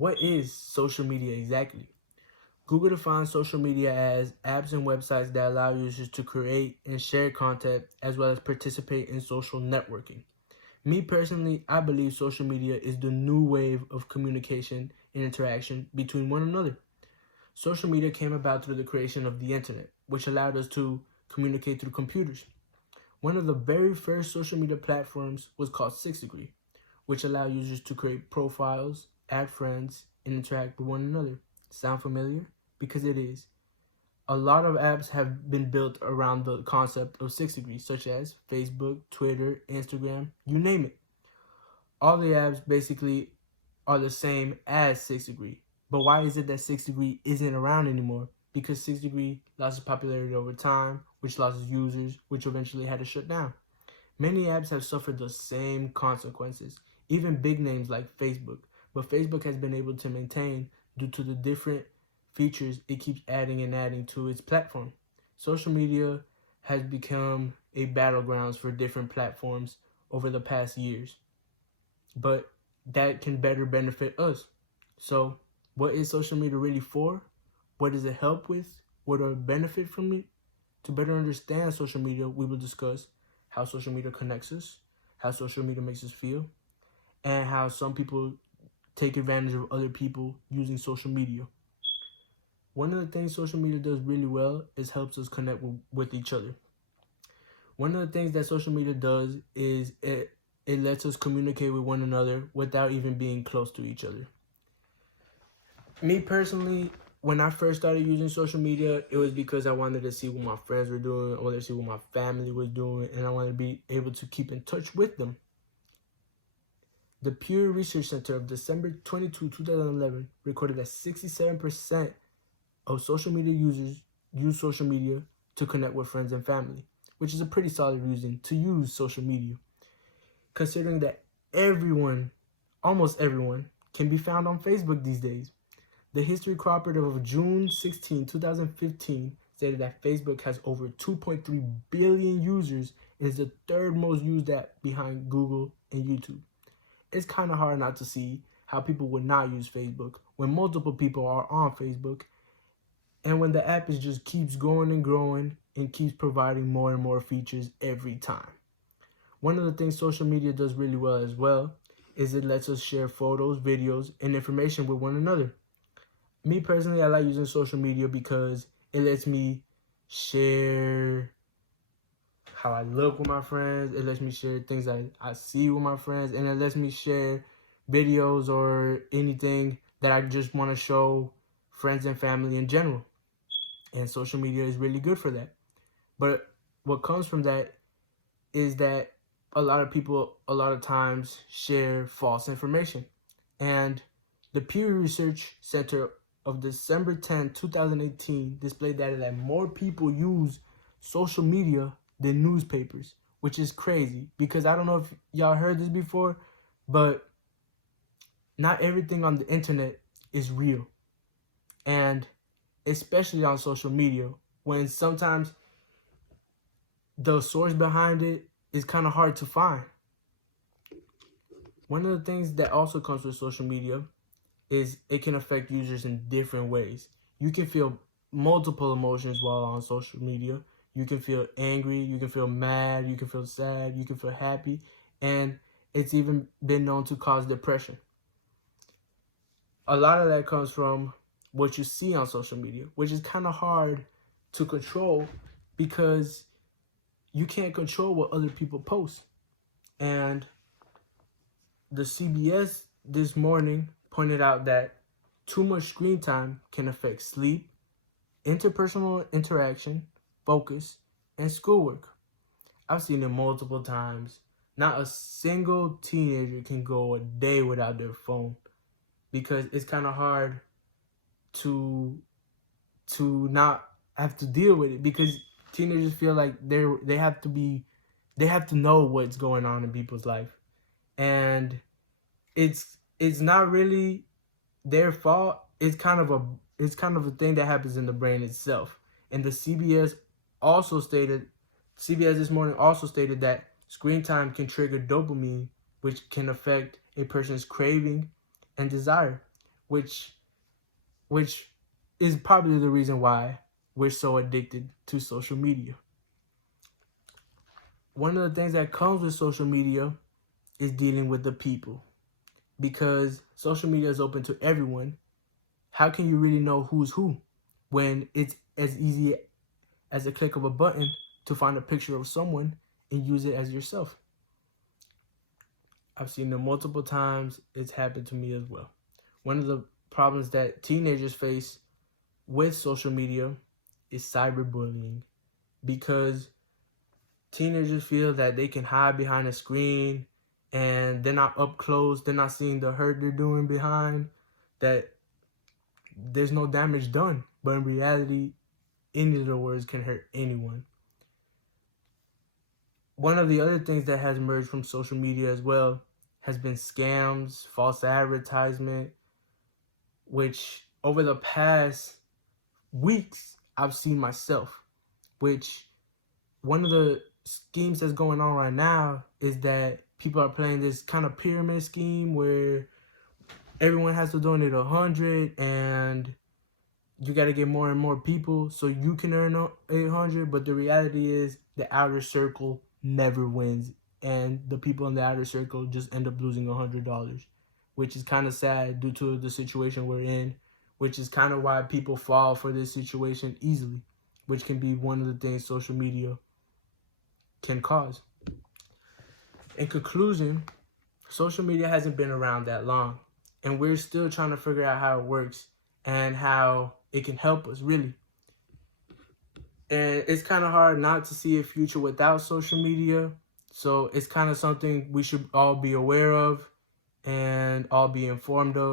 What is social media exactly? Google defines social media as apps and websites that allow users to create and share content as well as participate in social networking. Me personally, I believe social media is the new wave of communication and interaction between one another. Social media came about through the creation of the internet, which allowed us to communicate through computers. One of the very first social media platforms was called 6degree, which allowed users to create profiles, add friends, and interact with one another. Sound familiar? Because it is. A lot of apps have been built around the concept of 6degree, such as Facebook, Twitter, Instagram, you name it. All the apps basically are the same as 6degree. But why is it that 6degree isn't around anymore? Because 6degree lost its popularity over time, which lost its users, which eventually had to shut down. Many apps have suffered the same consequences, even big names like Facebook. But Facebook has been able to maintain due to the different features it keeps adding and adding to its platform. Social media has become a battlegrounds for different platforms over the past years, but that can better benefit us. So, what is social media really for? What does it help with? What are benefit from it? To better understand social media, we will discuss how social media connects us, how social media makes us feel, and how some people take advantage of other people using social media. One of the things social media does really well is helps us connect with each other. One of the things that social media does is it lets us communicate with one another without even being close to each other. Me personally, when I first started using social media, it was because I wanted to see what my friends were doing, I wanted to see what my family was doing, and I wanted to be able to keep in touch with them. The Pew Research Center of December 22, 2011 recorded that 67% of social media users use social media to connect with friends and family, which is a pretty solid reason to use social media, considering that everyone, almost everyone, can be found on Facebook these days. The History Cooperative of June 16, 2015 stated that Facebook has over 2.3 billion users and is the third most used app behind Google and YouTube. It's kind of hard not to see how people would not use Facebook when multiple people are on Facebook and when the app is just keeps growing and keeps providing more and more features every time. One of the things social media does really well as well is it lets us share photos, videos, and information with one another. Me personally, I like using social media because it lets me share how I look with my friends. It lets me share things I see with my friends. And it lets me share videos or anything that I just want to show friends and family in general. And social media is really good for that. But what comes from that is that a lot of people, a lot of times, share false information. And the Pew Research Center of December 10, 2018 displayed data that more people use social media than newspapers, which is crazy because I don't know if y'all heard this before, but not everything on the internet is real. And especially on social media, when sometimes the source behind it is kind of hard to find. One of the things that also comes with social media is it can affect users in different ways. You can feel multiple emotions while on social media. You can feel angry, you can feel mad, you can feel sad, you can feel happy, and it's even been known to cause depression. A lot of that comes from what you see on social media, which is kind of hard to control because you can't control what other people post. And the CBS this morning pointed out that too much screen time can affect sleep, interpersonal interaction, focus, and schoolwork. I've seen it multiple times. Not a single teenager can go a day without their phone because it's kind of hard to not have to deal with it because teenagers feel like they have to know what's going on in people's life, and it's not really their fault. It's kind of a thing that happens in the brain itself. And the CBS this morning also stated that screen time can trigger dopamine, which can affect a person's craving and desire, which is probably the reason why we're so addicted to social media. One of the things that comes with social media is dealing with the people. Because social media is open to everyone, how can you really know who's who when it's as easy as a click of a button to find a picture of someone and use it as yourself? I've seen it multiple times. It's happened to me as well. One of the problems that teenagers face with social media is cyberbullying, because teenagers feel that they can hide behind a screen and they're not up close, they're not seeing the hurt they're doing behind, that there's no damage done. But in reality, any of the words can hurt anyone. One of the other things that has emerged from social media as well has been scams, false advertisement, which over the past weeks I've seen myself, which one of the schemes that's going on right now is that people are playing this kind of pyramid scheme where everyone has to donate 100 and you got to get more and more people so you can earn 800. But the reality is the outer circle never wins, and the people in the outer circle just end up losing $100, which is kind of sad due to the situation we're in, which is kind of why people fall for this situation easily, which can be one of the things social media can cause. In conclusion, social media hasn't been around that long, and we're still trying to figure out how it works and how it can help us, really. And it's kind of hard not to see a future without social media. So it's kind of something we should all be aware of and all be informed of.